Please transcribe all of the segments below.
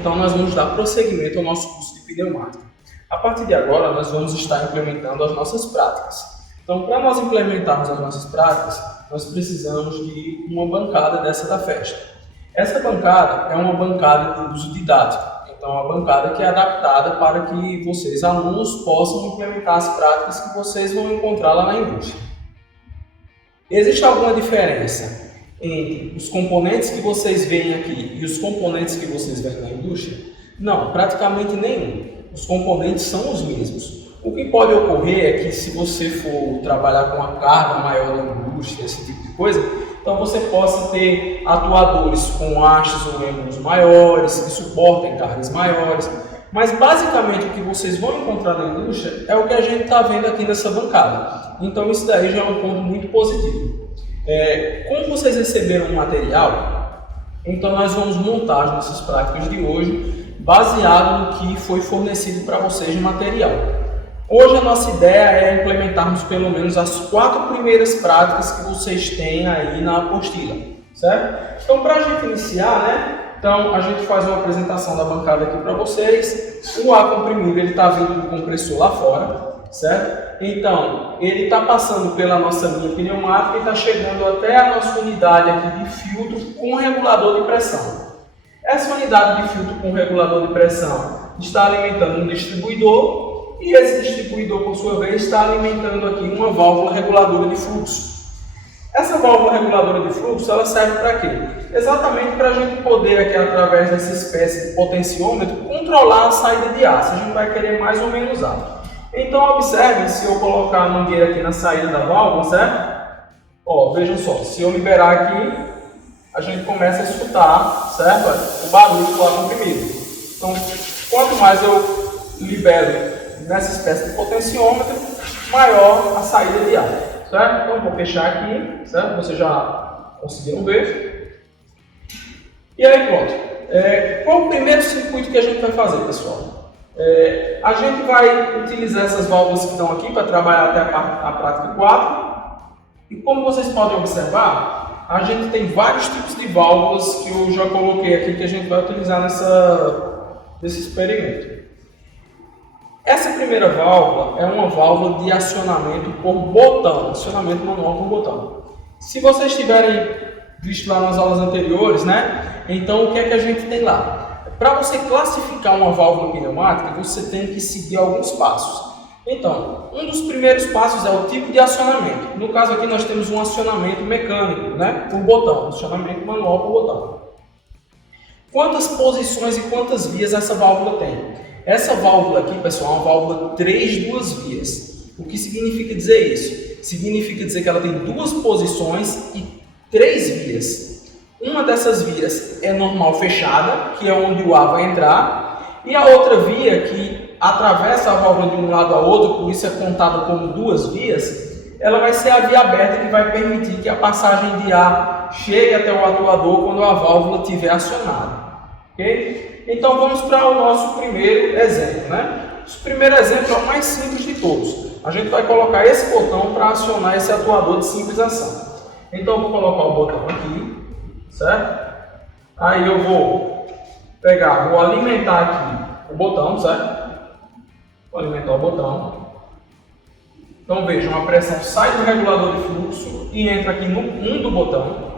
Então nós vamos dar prosseguimento ao nosso curso de pneumática. A partir de agora nós vamos estar implementando as nossas práticas. Então para nós implementarmos as nossas práticas, nós precisamos de uma bancada dessa da festa. Essa bancada é uma bancada de uso didático. Então é uma bancada que é adaptada para que vocês, alunos, possam implementar as práticas que vocês vão encontrar lá na indústria. Existe alguma diferença entre os componentes que vocês veem aqui e os componentes que vocês veem na indústria? Não, praticamente nenhum. Os componentes são os mesmos. O que pode ocorrer é que se você for trabalhar com uma carga maior da indústria, esse tipo de coisa, então você possa ter atuadores com hastes ou êmbolos maiores, que suportem cargas maiores. Mas basicamente o que vocês vão encontrar na indústria é o que a gente está vendo aqui nessa bancada. Então isso daí já é um ponto muito positivo. Como vocês receberam o material, então nós vamos montar as nossas práticas de hoje baseado no que foi fornecido para vocês de material. Hoje a nossa ideia é implementarmos pelo menos as 4 primeiras práticas que vocês têm aí na apostila, certo? Então para a gente iniciar, então a gente faz uma apresentação da bancada aqui para vocês. O ar comprimido ele está vindo do compressor lá fora, certo? Então, ele está passando pela nossa linha pneumática e está chegando até a nossa unidade aqui de filtro com regulador de pressão. Essa unidade de filtro com regulador de pressão está alimentando um distribuidor e esse distribuidor, por sua vez, está alimentando aqui uma válvula reguladora de fluxo. Essa válvula reguladora de fluxo, ela serve para quê? Exatamente para a gente poder, aqui, através dessa espécie de potenciômetro, controlar a saída de ar, se a gente vai querer mais ou menos ar. Então, observem, se eu colocar a mangueira aqui na saída da válvula, certo? Ó, vejam só, se eu liberar aqui, a gente começa a escutar, certo? O barulho do ar comprimido. Então, quanto mais eu libero nessa espécie de potenciômetro, maior a saída de ar, certo? Então, vou fechar aqui, certo? Vocês já conseguiram ver. E aí, pronto. Qual o primeiro circuito que a gente vai fazer, pessoal? A gente vai utilizar essas válvulas que estão aqui para trabalhar até a prática 4. E como vocês podem observar, a gente tem vários tipos de válvulas que eu já coloquei aqui que a gente vai utilizar nesse experimento. Essa primeira válvula é uma válvula de acionamento por botão, acionamento manual por botão. Se vocês tiverem visto lá nas aulas anteriores, então o que é que a gente tem lá? Para você classificar uma válvula pneumática, você tem que seguir alguns passos. Então, um dos primeiros passos é o tipo de acionamento. No caso aqui nós temos um acionamento mecânico, por botão, acionamento manual por botão. Quantas posições e quantas vias essa válvula tem? Essa válvula aqui, pessoal, é uma válvula 3 duas vias. O que significa dizer isso? Significa dizer que ela tem 2 posições e 3 vias. Uma dessas vias é normal fechada, que é onde o ar vai entrar, e a outra via que atravessa a válvula de um lado a outro, por isso é contada como 2 vias, ela vai ser a via aberta que vai permitir que a passagem de ar chegue até o atuador quando a válvula estiver acionada. Okay? Então vamos para o nosso primeiro exemplo. O primeiro exemplo é o mais simples de todos. A gente vai colocar esse botão para acionar esse atuador de simples ação. Então eu vou colocar o botão aqui. Certo? Aí eu vou vou alimentar aqui o botão, certo? Vou alimentar o botão. Então vejam, a pressão sai do regulador de fluxo e entra aqui no 1 do botão.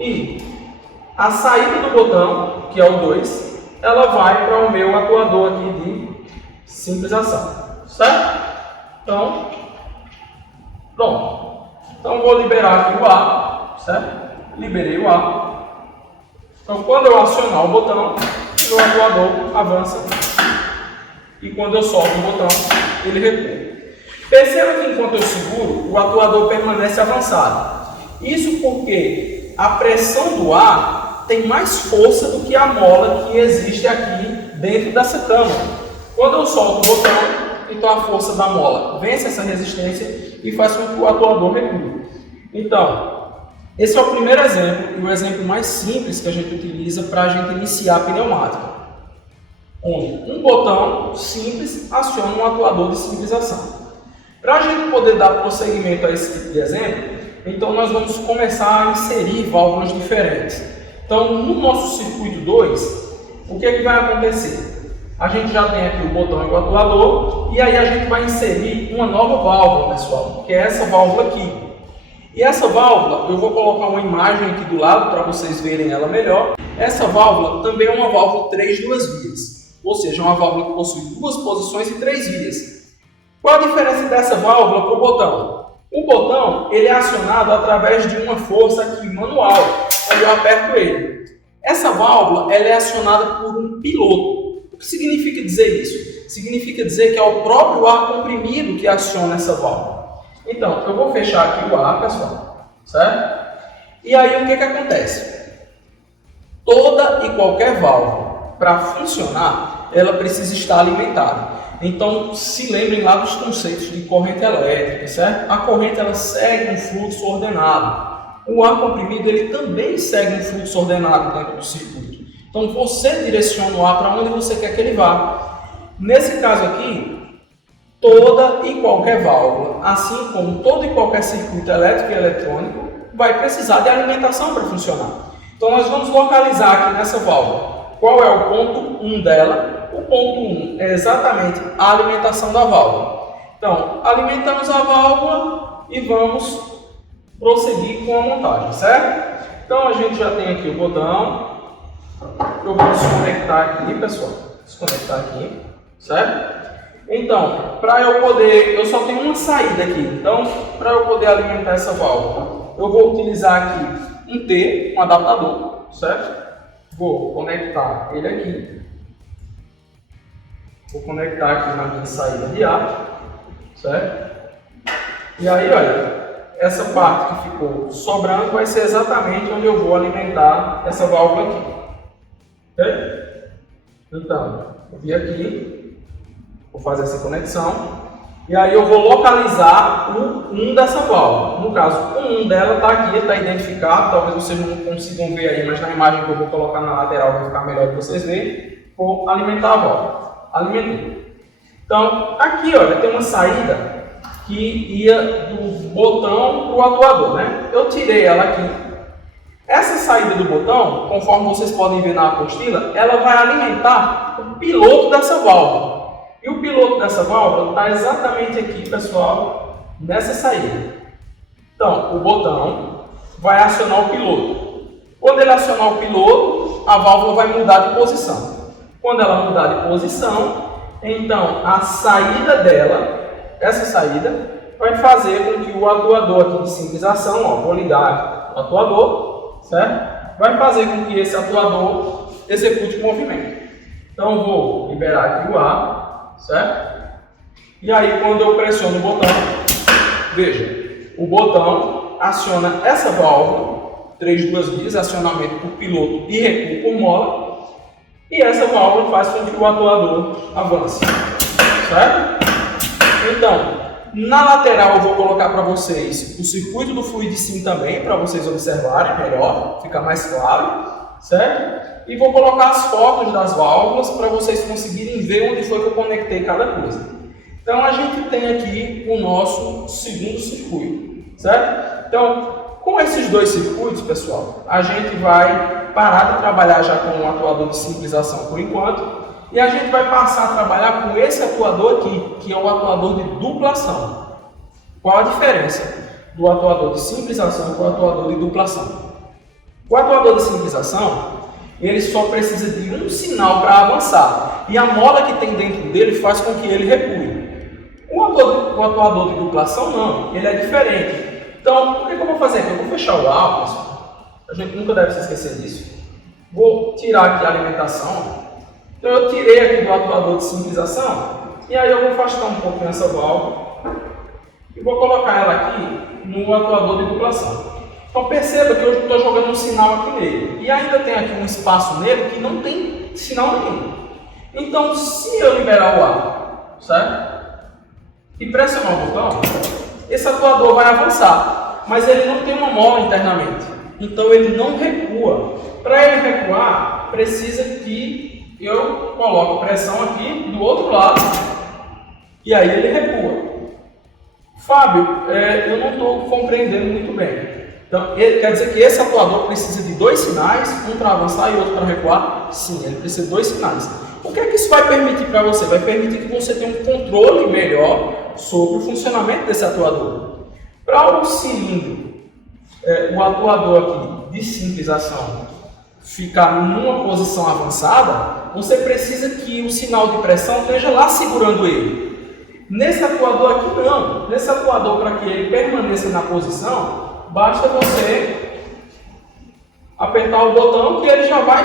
E a saída do botão, que é o 2, ela vai para o meu atuador aqui de simples ação. Certo? Então, pronto. Então vou liberar aqui o ar, certo? Liberei o ar. Então, quando eu acionar o botão, o atuador avança. E quando eu solto o botão, ele recua. Perceba que enquanto eu seguro, o atuador permanece avançado. Isso porque a pressão do ar tem mais força do que a mola que existe aqui dentro dessa câmara. Quando eu solto o botão, então a força da mola vence essa resistência e faz com que o atuador recue. Então, esse é o primeiro exemplo, e o exemplo mais simples que a gente utiliza para a gente iniciar a pneumática. Onde um botão simples aciona um atuador de simples ação. Para a gente poder dar prosseguimento a esse tipo de exemplo, então nós vamos começar a inserir válvulas diferentes. Então, no nosso circuito 2, o que é que vai acontecer? A gente já tem aqui o botão e o atuador, e aí a gente vai inserir uma nova válvula, pessoal, que é essa válvula aqui. E essa válvula, eu vou colocar uma imagem aqui do lado para vocês verem ela melhor. Essa válvula também é uma válvula 3 duas vias, ou seja, uma válvula que possui 2 posições e 3 vias. Qual a diferença dessa válvula para o botão? O botão ele é acionado através de uma força aqui manual, onde eu aperto ele. Essa válvula ela é acionada por um piloto. O que significa dizer isso? Significa dizer que é o próprio ar comprimido que aciona essa válvula. Então, eu vou fechar aqui o ar, pessoal, certo? E aí o que acontece? Toda e qualquer válvula, para funcionar, ela precisa estar alimentada. Então, se lembrem lá dos conceitos de corrente elétrica, certo? A corrente ela segue um fluxo ordenado. O ar comprimido ele também segue um fluxo ordenado dentro do circuito. Então, você direciona o ar para onde você quer que ele vá. Nesse caso aqui, toda e qualquer válvula, assim como todo e qualquer circuito elétrico e eletrônico, vai precisar de alimentação para funcionar. Então, nós vamos localizar aqui nessa válvula qual é o ponto 1 dela. O ponto 1 é exatamente a alimentação da válvula. Então, alimentamos a válvula e vamos prosseguir com a montagem, certo? Então, a gente já tem aqui o botão. Eu vou desconectar aqui, pessoal. Desconectar aqui, certo? Então, para eu poder, eu só tenho uma saída aqui. Então, para eu poder alimentar essa válvula, eu vou utilizar aqui um T, um adaptador, certo? Vou conectar ele aqui. Vou conectar aqui na minha saída de ar, certo? E aí, olha, essa parte que ficou sobrando vai ser exatamente onde eu vou alimentar essa válvula aqui. Ok? Então, eu vim aqui, vou fazer essa conexão. E aí eu vou localizar o 1 dessa válvula. No caso, o 1 dela está aqui, está identificado. Talvez vocês não consigam ver aí, mas na imagem que eu vou colocar na lateral vai ficar melhor para vocês verem. Vou alimentar a válvula. Alimentei. Então, aqui olha, tem uma saída que ia do botão para o atuador, né? Eu tirei ela aqui. Essa saída do botão, conforme vocês podem ver na apostila, ela vai alimentar o piloto dessa válvula. E o piloto dessa válvula está exatamente aqui, pessoal, nessa saída. Então, o botão vai acionar o piloto. Quando ele acionar o piloto, a válvula vai mudar de posição. Quando ela mudar de posição, então a saída dela, essa saída, vai fazer com que o atuador aqui de simples ação, ó, vou ligar o atuador, certo? Vai fazer com que esse atuador execute o movimento. Então, vou liberar aqui o ar, certo? E aí, quando eu pressiono o botão, veja, o botão aciona essa válvula, 3 duas vias, acionamento por piloto e recuo por mola. E essa válvula faz com que o atuador avance, certo? Então, na lateral eu vou colocar para vocês o circuito do fluidicim também, para vocês observarem melhor, fica mais claro, certo? E vou colocar as fotos das válvulas para vocês conseguirem ver onde foi que eu conectei cada coisa. Então, a gente tem aqui o nosso segundo circuito, certo? Então, com esses dois circuitos, pessoal, a gente vai parar de trabalhar já com um atuador de simples ação por enquanto e a gente vai passar a trabalhar com esse atuador aqui, que é o atuador de dupla ação. Qual a diferença do atuador de simples ação com o atuador de dupla ação? O atuador de simples ação, ele só precisa de um sinal para avançar e a mola que tem dentro dele faz com que ele recue. O atuador de dupla ação não, ele é diferente. Então, o que eu vou fazer aqui? Eu vou fechar o ar, pessoal. A gente nunca deve se esquecer disso. Vou tirar aqui a alimentação. Então, eu tirei aqui do atuador de simples ação. E aí eu vou afastar um pouquinho essa válvula. E vou colocar ela aqui no atuador de dupla ação. Então, perceba que eu estou jogando um sinal aqui nele. E ainda tem aqui um espaço nele que não tem sinal nenhum. Então, se eu liberar o ar, certo? E pressionar o botão, esse atuador vai avançar, mas ele não tem uma mola internamente, então ele não recua. Para ele recuar, precisa que eu coloque pressão aqui do outro lado, e aí ele recua. Fábio, eu não estou compreendendo muito bem. Então, quer dizer que esse atuador precisa de 2 sinais, um para avançar e outro para recuar? Sim, ele precisa de 2 sinais. O que é que isso vai permitir para você? Vai permitir que você tenha um controle melhor sobre o funcionamento desse atuador. Para o cilindro, o atuador aqui de simples ação ficar numa posição avançada, você precisa que o sinal de pressão esteja lá segurando ele. Nesse atuador aqui não. Nesse atuador, para que ele permaneça na posição, basta você apertar o botão que ele já vai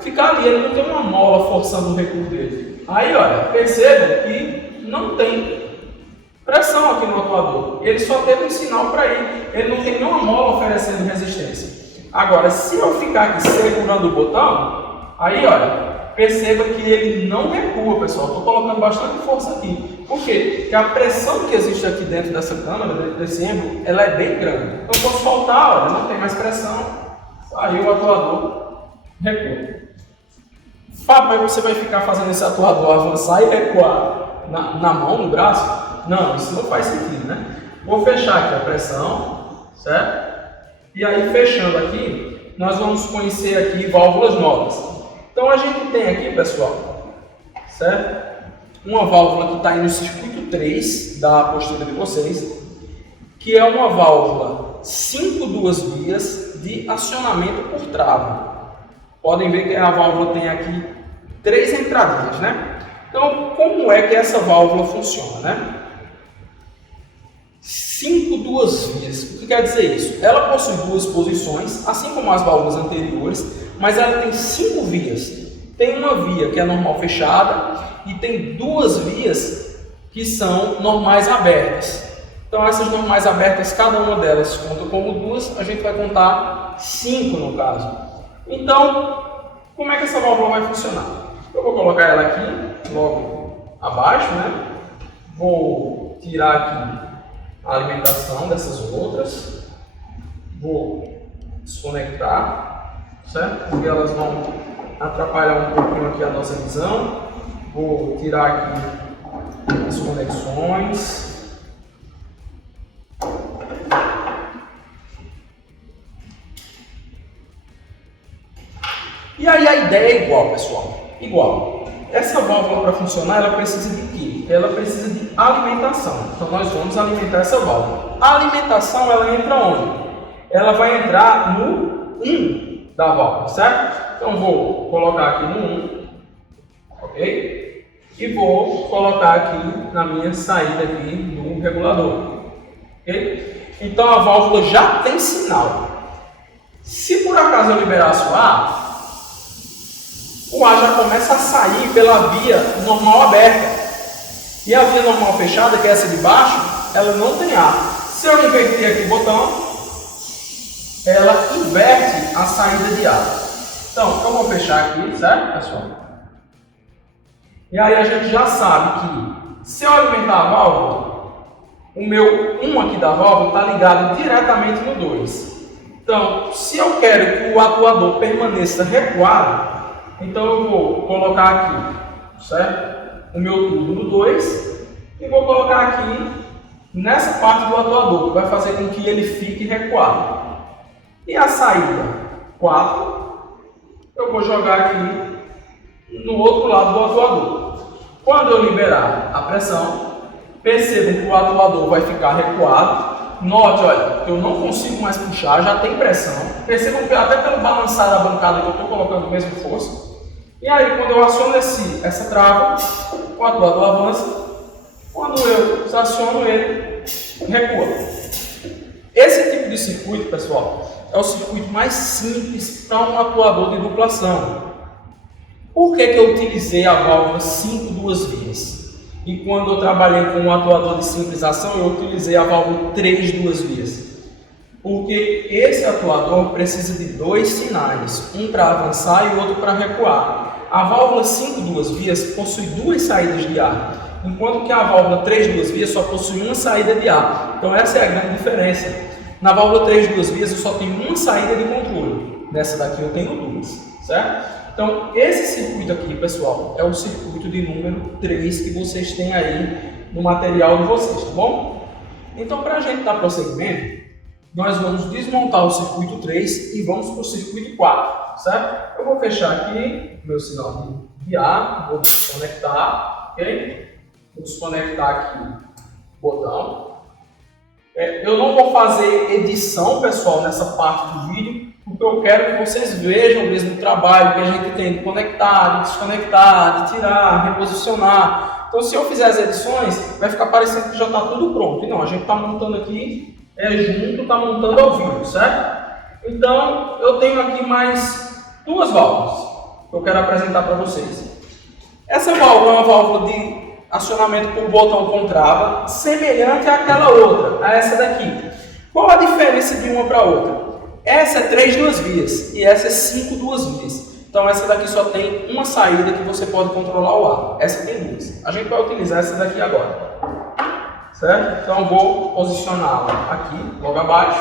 ficar ali. Ele não tem uma mola forçando o recuo dele. Aí, olha, perceba que não tem pressão aqui no atuador. Ele só teve um sinal para ir. Ele não tem nenhuma mola oferecendo resistência. Agora, se eu ficar aqui segurando o botão, aí, olha, perceba que ele não recua, pessoal. Estou colocando bastante força aqui. Por quê? Porque a pressão que existe aqui dentro dessa câmara, dentro desse êmbolo, ela é bem grande. Então, eu posso soltar, olha, não tem mais pressão. Aí o atuador recua. Fábio, mas você vai ficar fazendo esse atuador avançar e recuar na mão, no braço? Não, isso não faz sentido, né? Vou fechar aqui a pressão, certo? E aí, fechando aqui, nós vamos conhecer aqui válvulas novas. Então, a gente tem aqui, pessoal, certo? Uma válvula que está aí no circuito 3 da apostila de vocês, que é uma válvula 5 duas vias de acionamento por trava. Podem ver que a válvula tem aqui 3 entradinhas, né? Então, como é que essa válvula funciona, né? 5 duas vias. O que quer dizer isso? Ela possui 2 posições, assim como as válvulas anteriores, mas ela tem 5 vias. Tem uma via que é normal fechada e tem 2 vias que são normais abertas. Então, essas normais abertas, cada uma delas conta como 2, a gente vai contar 5 no caso. Então, como é que essa válvula vai funcionar? Eu vou colocar ela aqui, logo abaixo, né? Vou tirar aqui a alimentação dessas outras, vou desconectar, certo? Porque elas vão atrapalhar um pouquinho aqui a nossa visão. Vou tirar aqui as conexões. E aí a ideia é igual, pessoal, igual. Essa válvula, para funcionar, ela precisa de quê? Ela precisa de alimentação. Então, nós vamos alimentar essa válvula. A alimentação, ela entra onde? Ela vai entrar no 1 da válvula, certo? Então, vou colocar aqui no 1, ok? E vou colocar aqui na minha saída aqui no regulador, ok? Então, a válvula já tem sinal. Se por acaso eu liberasse o ar já começa a sair pela via normal aberta. E a via normal fechada, que é essa de baixo, ela não tem ar. Se eu inverter aqui o botão, ela inverte a saída de ar. Então, eu vou fechar aqui, certo, pessoal? E aí a gente já sabe que, se eu alimentar a válvula, o meu 1 aqui da válvula está ligado diretamente no 2. Então, se eu quero que o atuador permaneça recuado, então eu vou colocar aqui, certo? O meu tubo no 2 e vou colocar aqui nessa parte do atuador, que vai fazer com que ele fique recuado. E a saída 4, eu vou jogar aqui no outro lado do atuador. Quando eu liberar a pressão, percebam que o atuador vai ficar recuado. Note, olha, que eu não consigo mais puxar, já tem pressão. Percebam que até pelo balançar da bancada que eu estou colocando mesmo força. E aí, quando eu aciono essa trava, o atuador avança. Quando eu aciono ele, recua. Esse tipo de circuito, pessoal, é o circuito mais simples para um atuador de duplação. Por que eu utilizei a válvula 5 duas vias? E quando eu trabalhei com um atuador de simples ação, eu utilizei a válvula 3 duas vias. Porque esse atuador precisa de 2 sinais, um para avançar e o outro para recuar. A válvula 5 duas vias possui 2 saídas de ar, enquanto que a válvula 3 duas vias só possui uma saída de ar. Então essa é a grande diferença. Na válvula 3 duas vias eu só tenho uma saída de controle, nessa daqui eu tenho 2, certo? Então esse circuito aqui, pessoal, é o circuito de número 3 que vocês têm aí no material de vocês, tá bom? Então, para a gente dar prosseguimento, nós vamos desmontar o circuito 3 e vamos para o circuito 4, certo? Eu vou fechar aqui meu sinal de A, vou desconectar, ok? Vou desconectar aqui o botão. Eu não vou fazer edição, pessoal, nessa parte do vídeo, porque eu quero que vocês vejam mesmo o trabalho que a gente tem de conectar, de desconectar, de tirar, reposicionar. Então, se eu fizer as edições, vai ficar parecendo que já está tudo pronto. E não, a gente está montando aqui junto, está montando ao vivo, certo? Então, eu tenho aqui mais duas válvulas que eu quero apresentar para vocês. Essa válvula é uma válvula de acionamento por botão com trava, semelhante àquela outra, a essa daqui. Qual a diferença de uma para outra? Essa é 3 duas vias e essa é 5 duas vias. Então essa daqui só tem uma saída que você pode controlar o ar. Essa tem duas. A gente vai utilizar essa daqui agora. Certo? Então eu vou posicioná-la aqui, logo abaixo.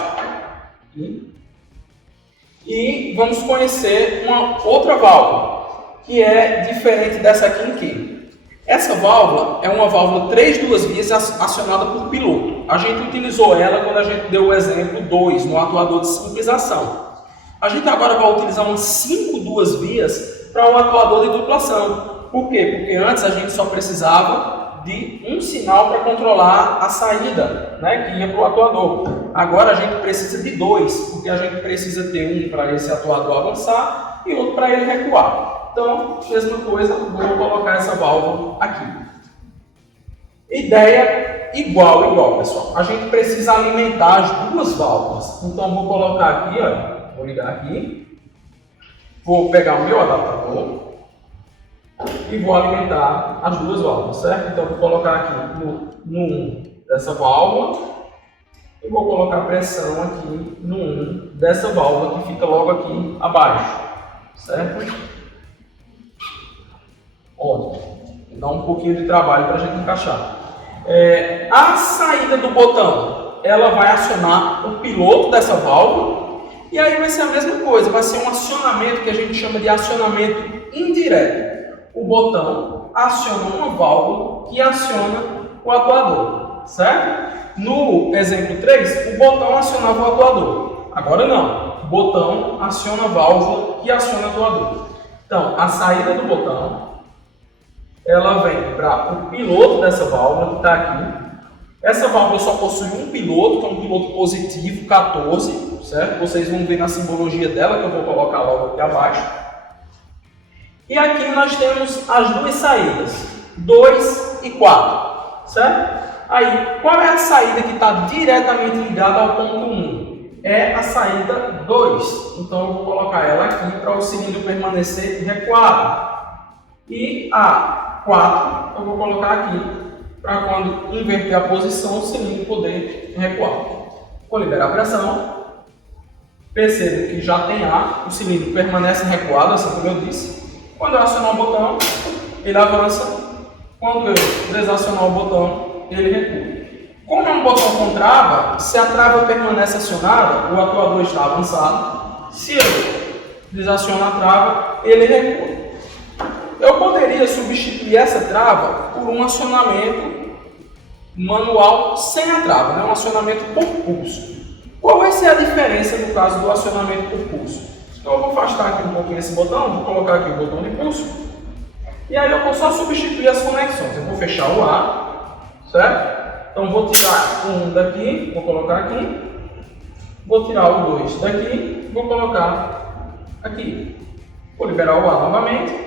E vamos conhecer uma outra válvula, que é diferente dessa aqui em que? Essa válvula é uma válvula 3 duas vias acionada por piloto. A gente utilizou ela quando a gente deu o exemplo 2 no atuador de simples ação. A gente agora vai utilizar uma 5 duas vias para um atuador de dupla ação. Por quê? Porque antes a gente só precisava de um sinal para controlar a saída, né, que ia para o atuador. Agora a gente precisa de 2, porque a gente precisa ter um para esse atuador avançar e outro para ele recuar. Então, mesma coisa, vou colocar essa válvula aqui. Ideia igual, pessoal. A gente precisa alimentar as duas válvulas. Então, vou colocar aqui, ó, vou ligar aqui. Vou pegar o meu adaptador e vou alimentar as duas válvulas, certo? Então, vou colocar aqui no 1 dessa válvula e vou colocar pressão aqui no 1 dessa válvula que fica logo aqui abaixo, certo? Ótimo. Dá um pouquinho de trabalho para a gente encaixar. A saída do botão, ela vai acionar o piloto dessa válvula e aí vai ser a mesma coisa, vai ser um acionamento que a gente chama de acionamento indireto. O botão aciona uma válvula que aciona o atuador, certo? No exemplo 3, o botão acionava o atuador. Agora não, o botão aciona a válvula que aciona o atuador. Então, a saída do botão ela vem para o piloto dessa válvula que está aqui. Essa válvula só possui um piloto, que é um piloto positivo, 14, certo? Vocês vão ver na simbologia dela, que eu vou colocar logo aqui abaixo. E aqui nós temos as duas saídas, 2 e 4, certo? Aí, qual é a saída que está diretamente ligada ao ponto 1? É a saída 2. Então, eu vou colocar ela aqui para o cilindro permanecer recuado. E a 4 eu vou colocar aqui para quando inverter a posição o cilindro poder recuar. Vou liberar a pressão. Perceba que já tem ar, o cilindro permanece recuado, assim como eu disse. Quando eu acionar o botão, ele avança. Quando eu desacionar o botão, ele recua. Como é um botão com trava, se a trava permanece acionada, o atuador está avançado. Se eu desacionar a trava, ele recua. Eu poderia substituir essa trava por um acionamento manual sem a trava, né? Um acionamento por pulso. Qual vai ser a diferença no caso do acionamento por pulso? Então eu vou afastar aqui um pouquinho esse botão, vou colocar aqui o botão de pulso. E aí eu vou só substituir as conexões. Eu vou fechar o A, certo? Então vou tirar um daqui, vou colocar aqui. Vou tirar o 2 daqui, vou colocar aqui. Vou liberar o A novamente.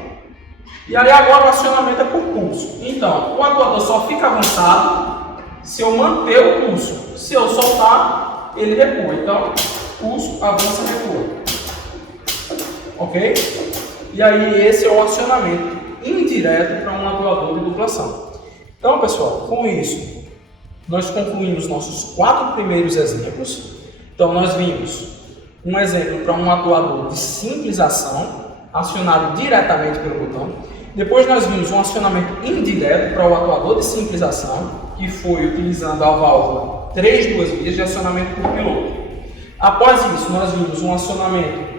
E aí agora o acionamento é por pulso. Então, o atuador só fica avançado se eu manter o pulso. Se eu soltar, ele recua. Então, pulso, avança, recua. Ok? E aí esse é o acionamento indireto para um atuador de dupla ação. Então, pessoal, com isso, nós concluímos nossos 4 primeiros exemplos. Então, nós vimos um exemplo para um atuador de simples ação, acionado diretamente pelo botão. Depois nós vimos um acionamento indireto para o atuador de simples ação, que foi utilizando a válvula 3 duas vias de acionamento por piloto. Após isso, nós vimos um acionamento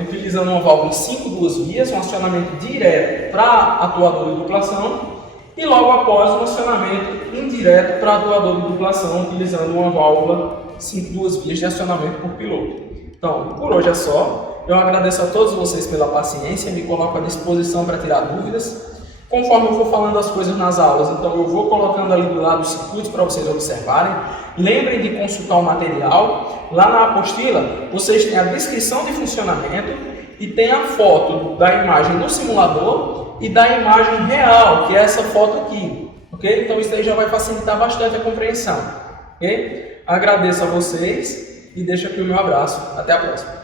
utilizando uma válvula 5 duas vias, um acionamento direto para atuador de dupla ação, e logo após um acionamento indireto para atuador de dupla ação, utilizando uma válvula duas vias de acionamento por piloto. Então, por hoje é só. Eu agradeço a todos vocês pela paciência, me coloco à disposição para tirar dúvidas. Conforme eu for falando as coisas nas aulas, então eu vou colocando ali do lado os circuitos para vocês observarem. Lembrem de consultar o material. Lá na apostila, vocês têm a descrição de funcionamento e tem a foto da imagem do simulador e da imagem real, que é essa foto aqui. Ok? Então isso aí já vai facilitar bastante a compreensão. Ok? Agradeço a vocês e deixo aqui o meu abraço. Até a próxima.